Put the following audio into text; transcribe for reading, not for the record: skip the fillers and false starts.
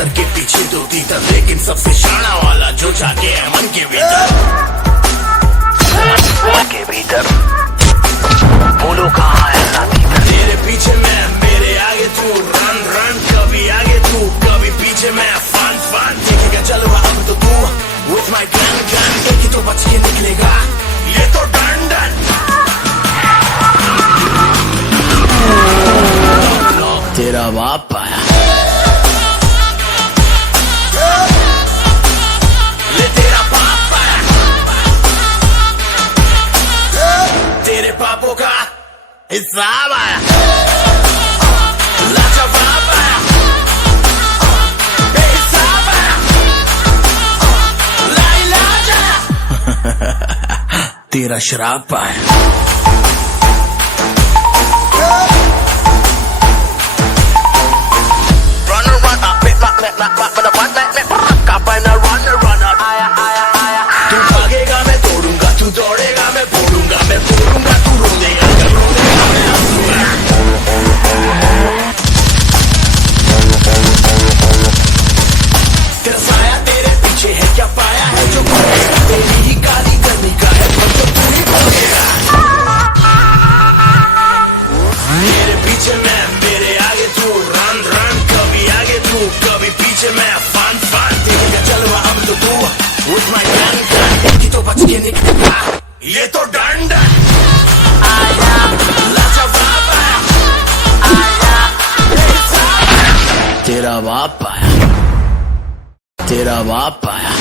तीतर के पीछे तो तीतर, लेकिन सबसे शाना वाला जो जाके है मन के भीतर। मन के भीतर बोलो कहाँ है साथी? तेरे पीछे मैं, मेरे आगे तू, रन रन, कभी आगे तू कभी पीछे मैं, फन फन देखेगा चलो अब तो तू, with my gun gun एक ही तो बच के निकलेगा, ये तो डन डन। तेरा बाप आया, ले तेरा बाप आया, तेरे पापों का हिसाब आया, लाजवाब आया, बेहिसाब आया, लाइलाज आया, तेरा शराब आया। तू भागेगा मैं तोड़ूंगा, तू दौड़ेगा मैं फोड़ूंगा, मैं फोड़ूंगा तू रोनेगा, जब रोनेगा मैं हंसूंगा। तेरा साया तेरे पीछे है, क्या पाया है जो भागेगा, तेरी ही गाली करनी का है पर तो तू ही भागेगा। तेरे पीछे मैं, मेरे आगे तू, रन रन, कभी आगे तू कभी पीछे मैं, फन फन देखेगा चलो अब तो तू, with my gun gun एक ही तो बच के निकलेगा, ये तो डन डन आया, लाजवाब आया, बेहिसाब आया, तेरा बाप आया, तेरा बाप आया।